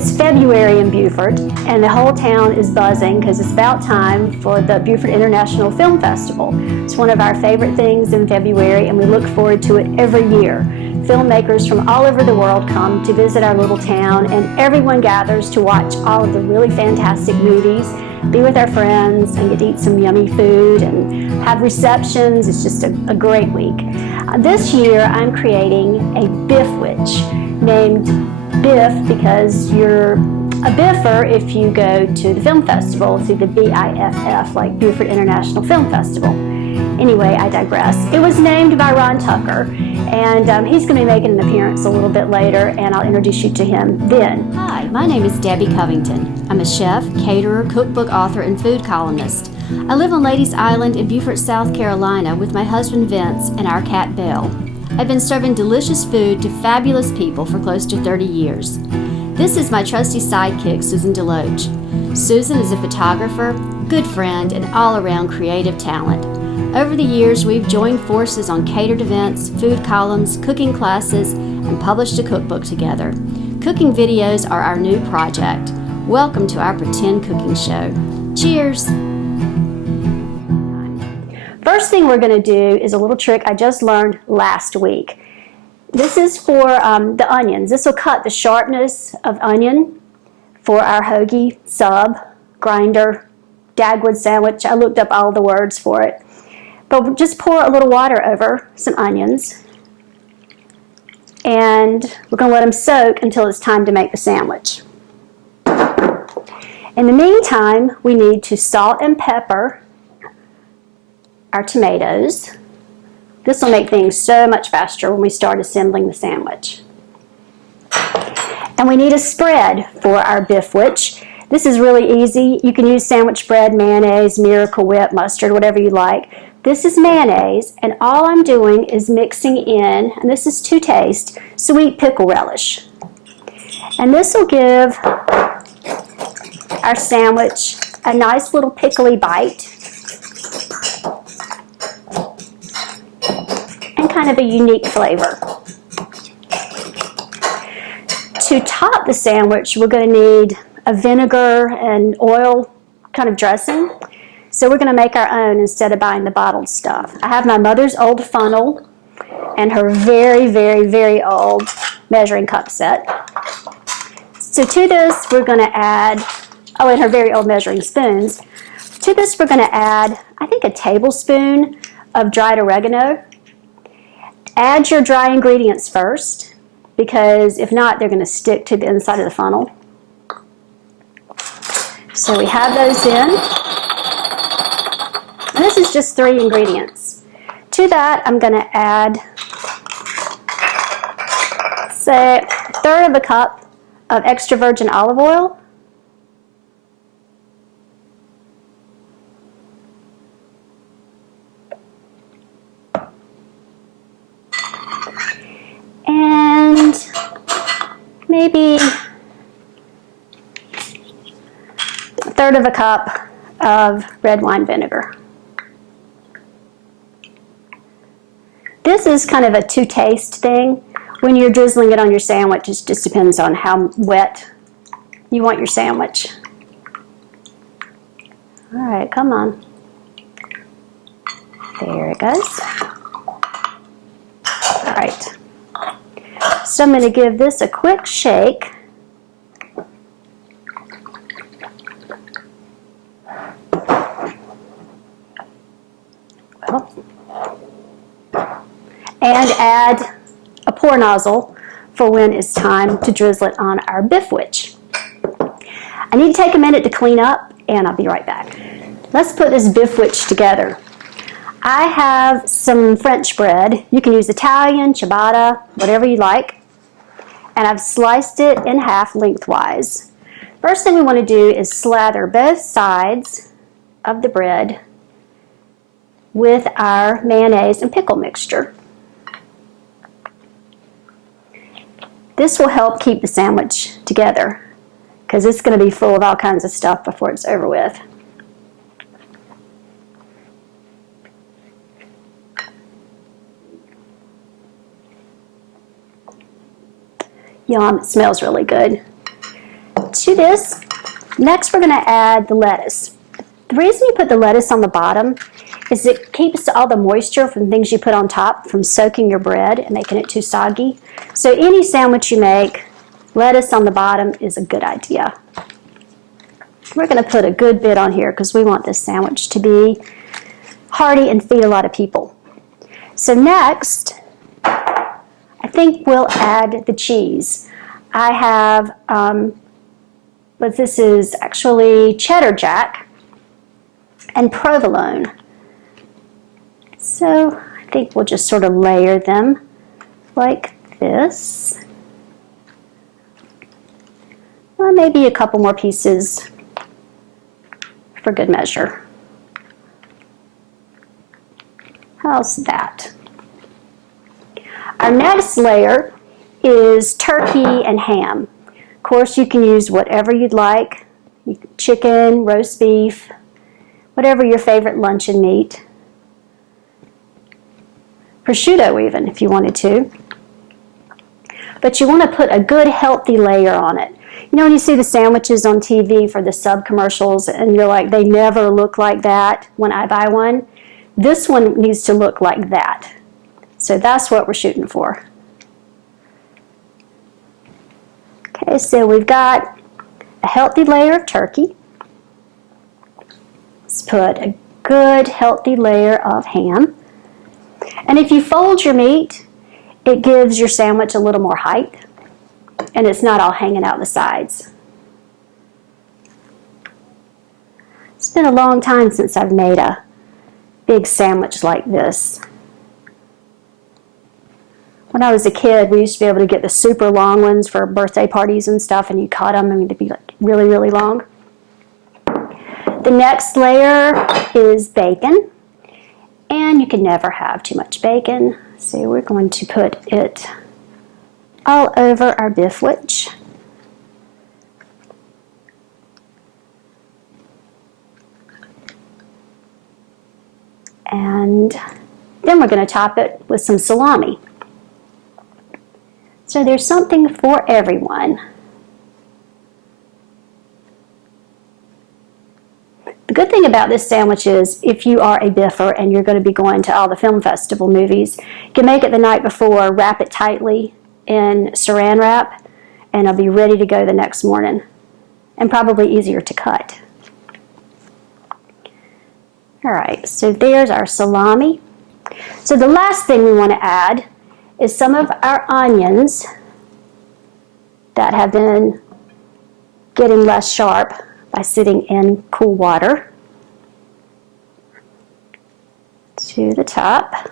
It's February in Beaufort, and the whole town is buzzing because it's about time for the Beaufort International Film Festival. It's one of our favorite things in February, and we look forward to it every year. Filmmakers from all over the world come to visit our little town, and everyone gathers to watch all of the really fantastic movies, be with our friends, and get to eat some yummy food and have receptions. It's just a great week. This year, I'm creating a BIFFwich named Biff because you're a Biffer if you go to the film festival, to the BIFF, like Beaufort International Film Festival. Anyway, I digress. It was named by Ron Tucker, and he's going to be making an appearance a little bit later, and I'll introduce you to him then. Hi, my name is Debbi Covington. I'm a chef, caterer, cookbook author, and food columnist. I live on Ladies Island in Beaufort, South Carolina with my husband Vince and our cat Belle. I've been serving delicious food to fabulous people for close to 30 years. This is my trusty sidekick, Susan DeLoach. Susan is a photographer, good friend, and all-around creative talent. Over the years, we've joined forces on catered events, food columns, cooking classes, and published a cookbook together. Cooking videos are our new project. Welcome to our pretend cooking show. Cheers! First thing we're going to do is a little trick I just learned last week. This is for the onions. This will cut the sharpness of onion for our hoagie, sub, grinder, Dagwood sandwich. I looked up all the words for it. But just pour a little water over some onions, and we're going to let them soak until it's time to make the sandwich. In the meantime, we need to salt and pepper our tomatoes. This will make things so much faster when we start assembling the sandwich. And we need a spread for our BIFFwich. This is really easy. You can use sandwich bread, mayonnaise, Miracle Whip, mustard, whatever you like. This is mayonnaise, and all I'm doing is mixing in, and this is to taste, sweet pickle relish. And this will give our sandwich a nice little pickly bite and kind of a unique flavor. To top the sandwich, we're going to need a vinegar and oil kind of dressing. So we're going to make our own instead of buying the bottled stuff. I have my mother's old funnel and her very, very, very old measuring cup set. So to this, we're going to add, and her very old measuring spoons. To this, we're going to add, I think, a tablespoon of dried oregano. Add your dry ingredients first, because if not, they're going to stick to the inside of the funnel. So we have those in. And this is just 3 ingredients. To that, I'm going to add, say, 1/3 of a cup of extra virgin olive oil. And maybe 1/3 of a cup of red wine vinegar. This is kind of a to-taste thing. When you're drizzling it on your sandwich, it just depends on how wet you want your sandwich. All right, come on. There it goes. All right. So I'm going to give this a quick shake. And add a pour nozzle for when it's time to drizzle it on our BIFFwich. I need to take a minute to clean up, and I'll be right back. Let's put this BIFFwich together. I have some French bread. You can use Italian, ciabatta, whatever you like. And I've sliced it in half lengthwise. First thing we want to do is slather both sides of the bread with our mayonnaise and pickle mixture. This will help keep the sandwich together because it's going to be full of all kinds of stuff before it's over with. Yum, it smells really good. to this. Next, we're going to add the lettuce. The reason you put the lettuce on the bottom is it keeps all the moisture from things you put on top from soaking your bread and making it too soggy. So any sandwich you make, lettuce on the bottom is a good idea. We're going to put a good bit on here because we want this sandwich to be hearty and feed a lot of people. So next, I think we'll add the cheese. I have, but this is actually cheddar jack and provolone. So I think we'll just sort of layer them like this. Well, maybe a couple more pieces for good measure. How's that? Our next layer is turkey and ham. Of course, you can use whatever you'd like. Chicken, roast beef, whatever your favorite luncheon meat. Prosciutto even, if you wanted to. But you want to put a good, healthy layer on it. You know when you see the sandwiches on TV for the sub commercials and you're like, they never look like that when I buy one? This one needs to look like that. So that's what we're shooting for. Okay, so we've got a healthy layer of turkey. Let's put a good, healthy layer of ham. And if you fold your meat, it gives your sandwich a little more height, and it's not all hanging out the sides. It's been a long time since I've made a big sandwich like this. When I was a kid, we used to be able to get the super long ones for birthday parties and stuff, and you cut them, and they'd be like really, really long. The next layer is bacon, and you can never have too much bacon, so we're going to put it all over our BIFFwich. And then we're going to top it with some salami. So there's something for everyone. The good thing about this sandwich is if you are a biffer and you're going to be going to all the film festival movies, you can make it the night before, wrap it tightly in saran wrap, and it'll be ready to go the next morning, and probably easier to cut. All right, so there's our salami. So the last thing we want to add is some of our onions that have been getting less sharp by sitting in cool water to the top.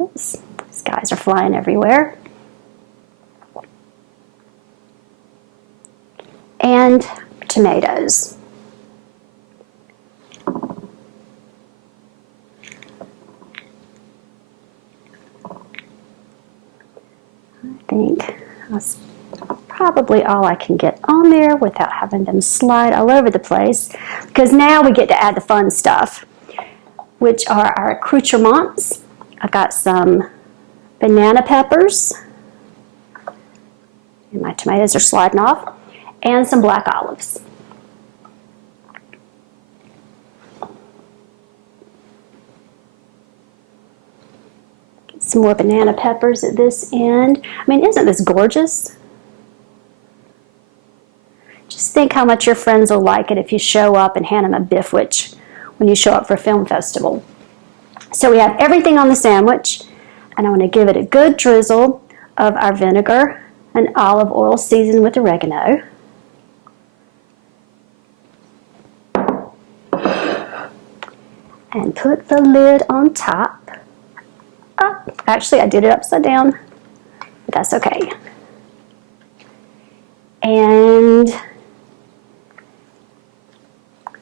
Oops, these guys are flying everywhere. And tomatoes. I think that's probably all I can get on there without having them slide all over the place, because now we get to add the fun stuff, which are our accoutrements. I've got some banana peppers, and my tomatoes are sliding off, and some black olives. Some more banana peppers at this end. I mean, isn't this gorgeous? Just think how much your friends will like it if you show up and hand them a BIFFwich when you show up for a film festival. So we have everything on the sandwich, and I want to give it a good drizzle of our vinegar and olive oil seasoned with oregano. And put the lid on top. Oh, actually, I did it upside down, but that's okay. And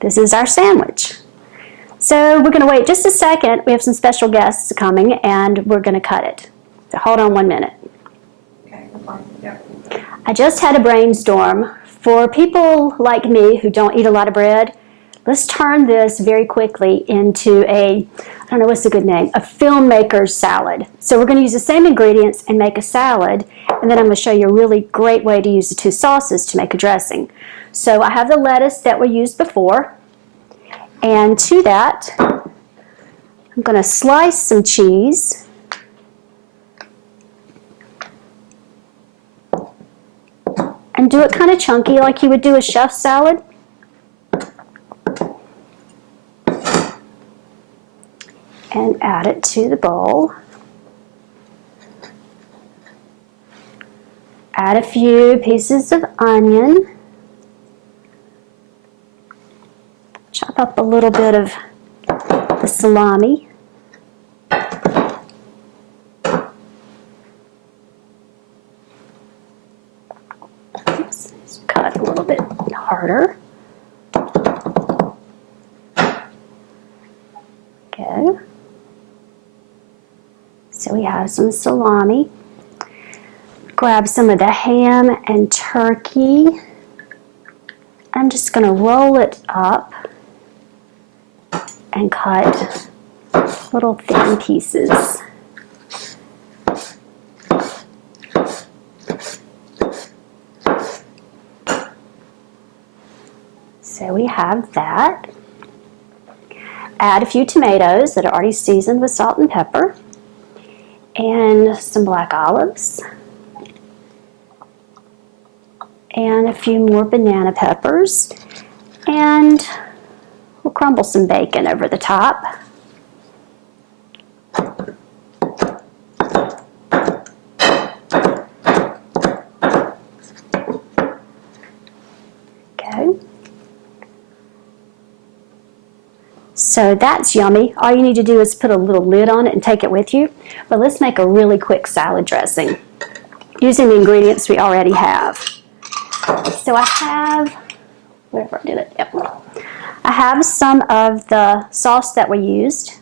this is our sandwich. So we're going to wait just a second. We have some special guests coming, and we're going to cut it. So hold on 1 minute. Okay, that's fine. Yeah. I just had a brainstorm. For people like me who don't eat a lot of bread, let's turn this very quickly into I don't know what's a good name, a Filmmaker Salad. So we're going to use the same ingredients and make a salad, and then I'm going to show you a really great way to use the two sauces to make a dressing. So I have the lettuce that we used before, and to that, I'm going to slice some cheese. And do it kind of chunky like you would do a chef's salad. And add it to the bowl. Add a few pieces of onion. Chop up a little bit of the salami. Oops, cut a little bit harder. Okay. So we have some salami. Grab some of the ham and turkey. I'm just going to roll it up and cut little thin pieces. So we have that. Add a few tomatoes that are already seasoned with salt and pepper, and some black olives, and a few more banana peppers, and we'll crumble some bacon over the top. Okay. So that's yummy. All you need to do is put a little lid on it and take it with you. But let's make a really quick salad dressing using the ingredients we already have. So I have, wherever I did it, yep. I have some of the sauce that we used.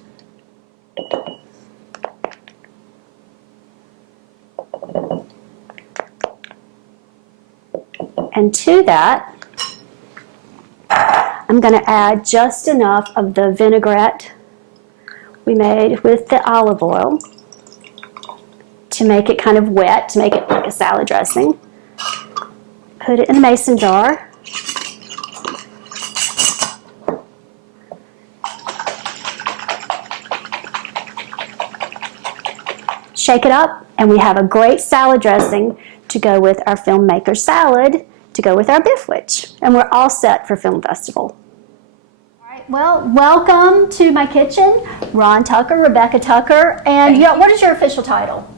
And to that, I'm going to add just enough of the vinaigrette we made with the olive oil to make it kind of wet, to make it like a salad dressing. Put it in a mason jar. Shake it up, and we have a great salad dressing to go with our Filmmaker Salad, to go with our BIFFwich. And we're all set for Film Festival. Well, welcome to my kitchen, Ron Tucker, Rebecca Tucker, and what is your official title?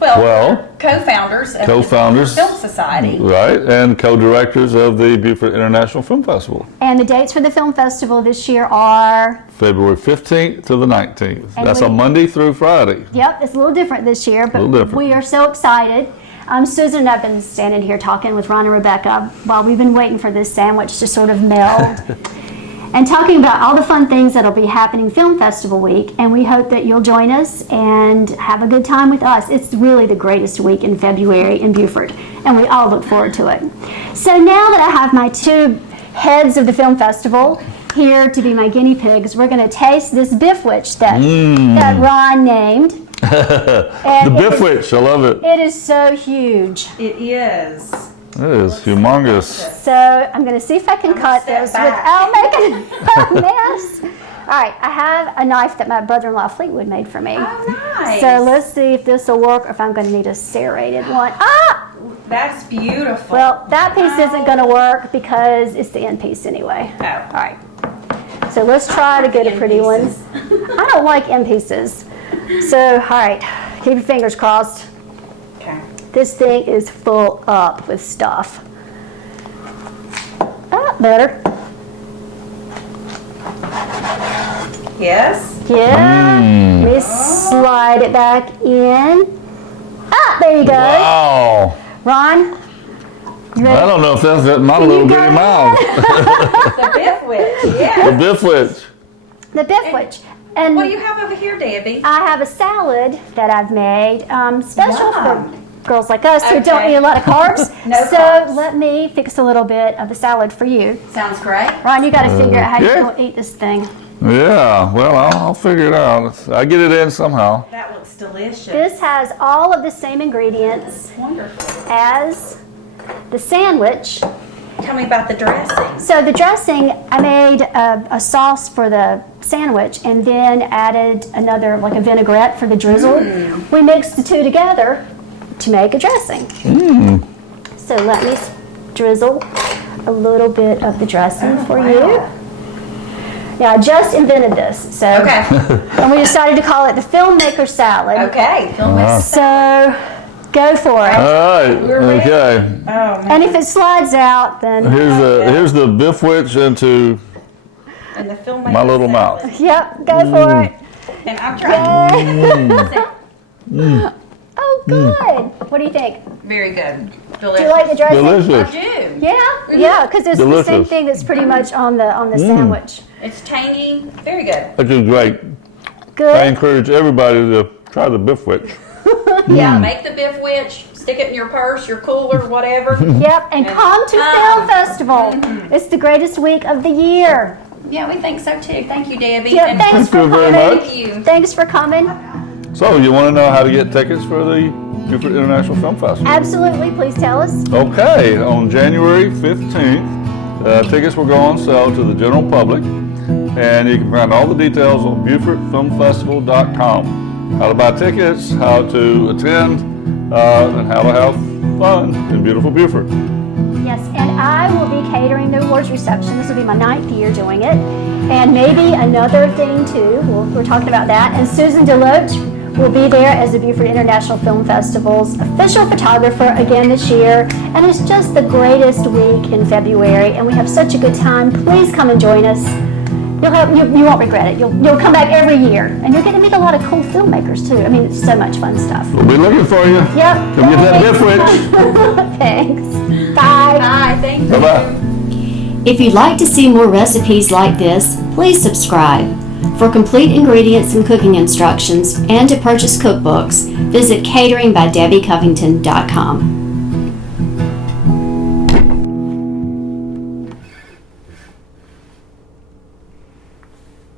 Well, co-founders of the Film Society. Right, and co-directors of the Beaufort International Film Festival. And the dates for the Film Festival this year are? February 15th to the 19th. That's a Monday through Friday. Yep, it's a little different this year, but we are so excited. Susan and I have been standing here talking with Ron and Rebecca while we've been waiting for this sandwich to sort of meld. And talking about all the fun things that'll be happening Film Festival week, and we hope that you'll join us and have a good time with us. It's really the greatest week in February in Beaufort, and we all look forward to it. So now that I have my two heads of the Film Festival here to be my guinea pigs, we're going to taste this BIFFwich that Ron named. The BIFFwich, I love it. It is so huge. It is. It is humongous. So I'm going to see if I can cut this without making a mess. All right, I have a knife that my brother-in-law Fleetwood made for me. Oh, nice. So let's see if this will work or if I'm going to need a serrated one. Ah! That's beautiful. Well, that piece isn't going to work because it's the end piece anyway. Oh. All right. So let's try to get a pretty one. I don't like end pieces. So, all right, keep your fingers crossed. Okay. This thing is full up with stuff. Ah, better. Yes? Yeah. Let me slide it back in. Ah, there you go. Wow. Ron, you ready? I don't know if that's my little bitty mouth. The BIFFwich, yeah. The BIFFwich. The BIFFwich. And What do you have over here, Debbie? I have a salad that I've made special Yum. girls like us who don't Okay. eat a lot of carbs. No So carbs. let me fix a little bit of the salad for you. Sounds great. Ron, you got to figure out how you're yeah. going to eat this thing. Yeah, well, I'll figure it out. I get it in somehow. That looks delicious. This has all of the same ingredients Wonderful. as the sandwich. Tell me about the dressing. So the dressing, I made a sauce for the sandwich and then added another, like a vinaigrette for the drizzle. We mixed the two together to make a dressing. So let me drizzle a little bit of the dressing for you. Now, I just invented this, so Okay. and we decided to call it the Filmmaker Salad. Okay. Filmmaker So go for it. All right, We're ready. okay. Oh, man. And if it slides out, then Here's the BIFFwich into And the filmmaker my little salad. mouth. yep, go for it. And I'm trying. Oh, good. What do you think? Very good. Do you like the dressing? I Delicious. do. Yeah, yeah, because it's the same Delicious. thing that's pretty much on the sandwich. It's tangy. Very good. Which is great. I Good. encourage everybody to try the BIFFwich. Yeah. Make the BIFFwich. Stick it in your purse, your cooler, whatever. Yep, and come to Film Festival. It's the greatest week of the year. Yeah, we think so too. Thank you, Debbie. Yeah, And thanks for you very coming. much. Thank you. Thanks for coming. So, you want to know how to get tickets for the BIFFwich International Film Festival? Absolutely, please tell us. Okay, on January 15th, tickets will go on sale to the general public, and you can find all the details on BufordFilmFestival.com. How to buy tickets, how to attend, and how to have fun in beautiful Buford. Yes, and I will be catering the awards reception. This will be my 9th year doing it. And maybe another thing too, we're talking about that. And Susan DeLoach will be there as the Buford International Film Festival's official photographer again this year. And it's just the greatest week in February, and we have such a good time. Please come and join us. You won't regret it. You'll come back every year, and you're going to meet a lot of cool filmmakers too. I mean, it's so much fun stuff. We'll be looking for you. Yep. Come get that BIFFwich. Thanks. Bye. Bye. Thank you. Bye-bye. If you'd like to see more recipes like this, please subscribe. For complete ingredients and cooking instructions and to purchase cookbooks, visit cateringbydebbicovington.com.